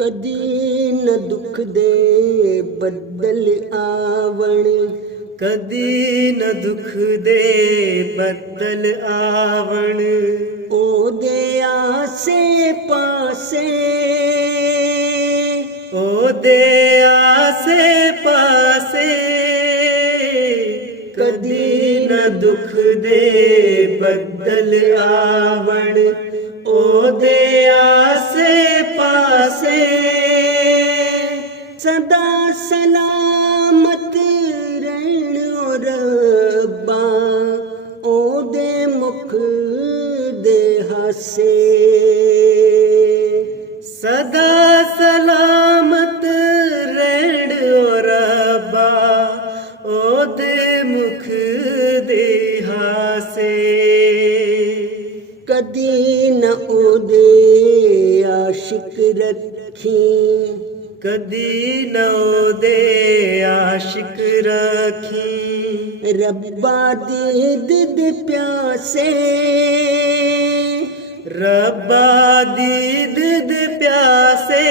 ਕਦੀ ਨ ਦੁੱਖ ਦੇ ਬੱਦਲ ਆਵਣ, ਕਦੀ ਨ ਦੁੱਖ ਦੇ ਬੱਦਲ ਆਵਣ। ਉਹਦੇ ਆਸੇ ਪਾਸੇ, ਉਹਦੇ ਆਸੇ ਪਾਸੇ, ਕਦੀ ਨ ਦੁੱਖ ਦੇ ਬੱਦਲ ਆਵਣ। ਉਹਦੇ ਆਸੇ ਪਾਸੇ ਸਦਾ ਸਲਾਮਤ ਰਹਿਣ ਓ ਰੱਬਾ, ਉਹਦੇ ਮੁਖ ਦੇ ਹਾਸੇ। ਸਦਾ ਸਲਾਮਤ ਰਹਿਣ ਓ ਰੱਬਾ, ਉਹਦੇ ਮੁਖ ਦੇ ਹਾਸੇ। ਕਦੀ ਨ ਉਹਦੇ ਆਸ਼ਿਕ ਰੱਖੀ, ਕਦੀ ਨ ਉਹਦੇ ਆਸ਼ਿਕ ਰੱਖੀ। ਰੱਬਾ ਦੀਦ ਪਿਆਸੇ, ਰੱਬਾ ਦੀਦ ਪਿਆਸੇ।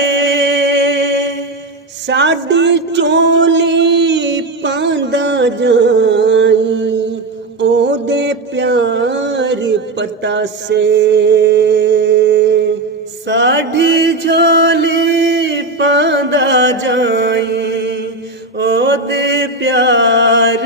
ਸਾਡੀ ਝੋਲੀ ਪਾਂਦਾ ਜਾਈ, ਉਹਦੇ ਪਿਆਰ ਪਤਾਸੇ। ਸਾਡੀ ਝੋਲੀ ਪਾਂਦਾ ਜਾਈ, ਉਹਦੇ ਪਿਆਰ